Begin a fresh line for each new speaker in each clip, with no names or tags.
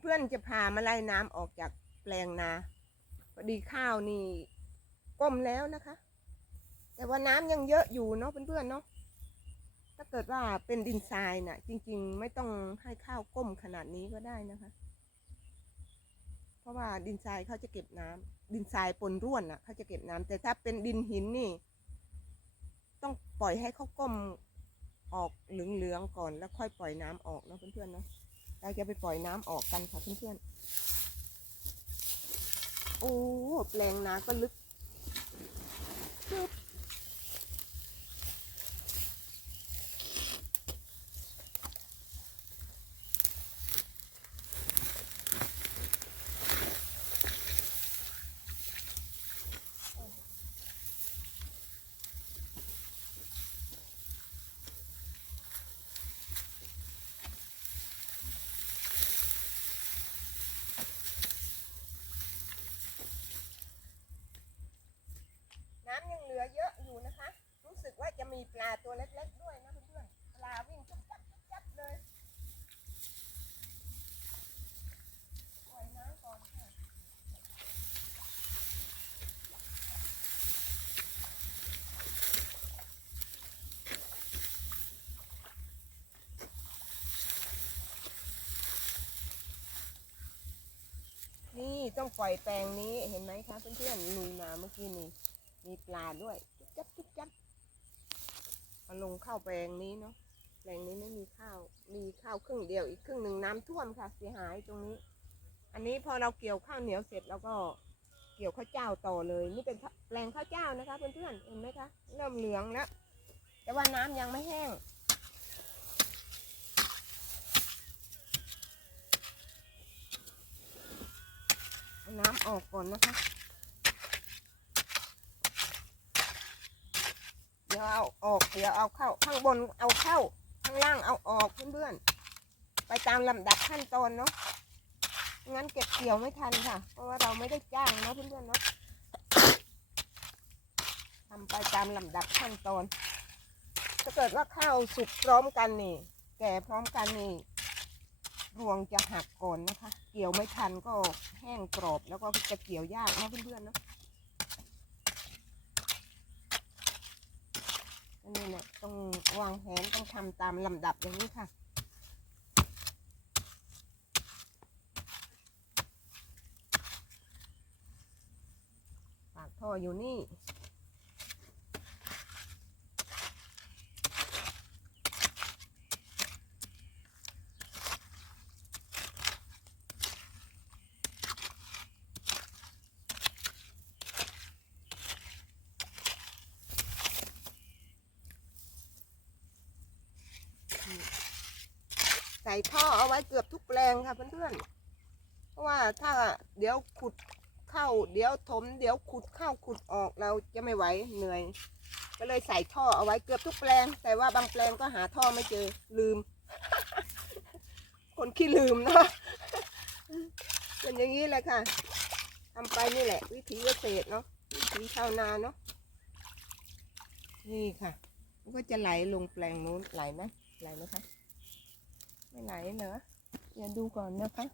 เพื่อนๆจะพามาไล่น้ำออกจากแปลงนาพอดีข้าวนี่ก้มแล้วนะคะ แต่ว่าน้ำยังเยอะอยู่เนาะเพื่อนๆเนาะถ้าเกิดว่าเป็นดินทรายน่ะ จริง ๆ ไม่ต้องให้ข้าวก้มขนาดนี้ก็ได้นะคะ เพราะว่าดินทรายเขาจะเก็บน้ำดินทรายปนร่วนน่ะเขาจะเก็บน้ำแต่ถ้าเป็นดินหินนี่ ต้องปล่อยให้เขาก้มออกเหลืองๆก่อนแล้วค่อยปล่อยน้ำออกเนาะเพื่อนๆเนาะ เราจะไปปล่อยน้ำออกกันค่ะเพื่อนๆ โอ้แปลงนาก็ลึกจึ๊บน้ำยังเหลือเยอะอยู่นะคะ รู้สึกว่าจะมีปลาตัวเล็กๆด้วยนะเพื่อนๆ ปลาวิ่งจุ๊บจับจุ๊บจับเลยปล่อยน้ำก่อนค่ะ นี่ต้อง ปล่อยแปลงนี้เห็นไหมคะเพื่อนๆลุยมาเมื่อกี้นี่มีปลาด้วยจุ๊บจับจุ๊บจับมาลงข้าวแปลงนี้เนาะแปลงนี้ไม่มีข้าว มีข้าวครึ่งเดียวอีกครึ่งหนึ่งน้ำท่วมค่ะเสียหายตรงนี้ อันนี้พอเราเกี่ยวข้าวเหนียวเสร็จแล้วก็เกี่ยวข้าวเจ้าต่อเลย นี่เป็นแปลงข้าวเจ้านะคะเพื่อนๆเห็นไหมคะเริ่มเหลืองแล้วแต่ว่าน้ำยังไม่แห้ง เอา น้ำออกก่อนนะคะ เดี๋ยวเอาออกเดี๋ยวเอาเข้า ข้างบนเอาเข้า ข้างล่างเอาออกเพื่อนๆ ไปตามลำดับขั้นตอนเนาะ งั้นเก็บเกี่ยวไม่ทันค่ะ เพราะว่าเราไม่ได้จ้างเนาะเพื่อนๆเนาะทำไปตามลำดับขั้นตอน ถ้าเกิดว่าข้าวสุกพร้อมกันนี่ แก่พร้อมกันนี่ รวงจะหักก่อนนะคะ เกี่ยวไม่ทันก็แห้งกรอบแล้วก็จะเกี่ยวยากนะเพื่อนๆเนาะนนี้เนี่ยต้องวางแผนต้องทำตามลำดับอย่างนี้ค่ะปากท่ออยู่นี่ ใส่ท่อเอาไว้เกือบทุกแปลงค่ะเพื่อนๆเพราะว่าถ้าเดี๋ยวขุดเข้า เดี๋ยวถม เดี๋ยวขุดเข้าขุดออกเราจะไม่ไหวเหนื่อย ก็เลยใส่ท่อเอาไว้เกือบทุกแปลง แต่ว่าบางแปลงก็หาท่อไม่เจอลืม คนขี้ลืมเนาะเป็นอย่างนี้แหละค่ะทำไปนี่แหละ วิถีเกษตรเนาะวิถีชาวนาเนาะนี่ค่ะ ก็จะไหลลงแปลงนู้นไหลไหมไหลไหมคะ ไม่ไหลเหรอเดี๋ยวดูก่อนนะคะ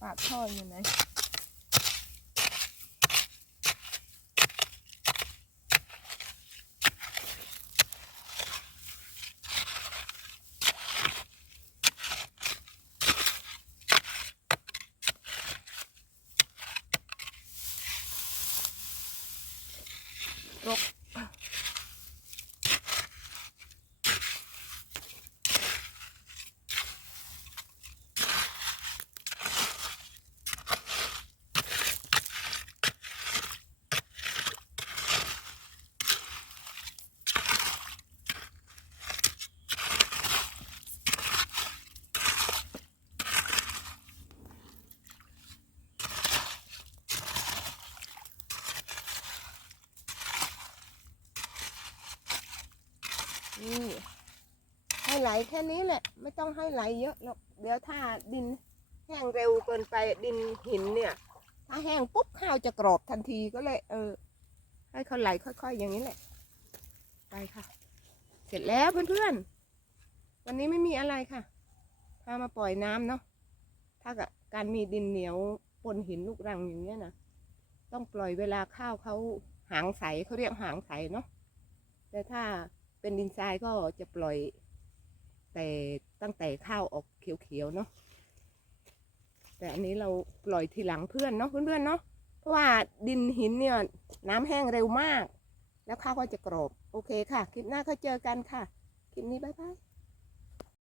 ปากท่ออยู่ไหน รก นี่ให้ไหลแค่นี้แหละ ไม่ต้องให้ไหลเยอะหรอกเดี๋ยวถ้าดินแห้งเร็วเกินไปดินหินเนี่ย ถ้าแห้งปุ๊บข้าวจะกรอบทันทีก็เลย เออ ให้เขาไหลค่อย ๆ อย่างนี้แหละ ไปค่ะ เสร็จแล้วเพื่อนๆวันนี้ไม่มีอะไรค่ะพามาปล่อยน้ำเนาะถ้ากับการมีดินเหนียวปนหินลูกรังอย่างเงี้ยนะต้องปล่อยเวลาข้าวเขาหางใสเขาเรียกหางใสเนาะแต่ถ้า เป็นดินทรายก็จะปล่อย แต่ตั้งแต่ข้าวออกเขียวๆเนาะแต่อันนี้เราปล่อยทีหลังเพื่อนเนาะเพื่อนๆเนาะเพราะว่าดินหินเนี่ยน้ำแห้งเร็วมาก แล้วข้าวก็จะกรอบ โอเคค่ะ คลิปหน้าก็เจอกันค่ะ คลิปนี้บ๊ายบาย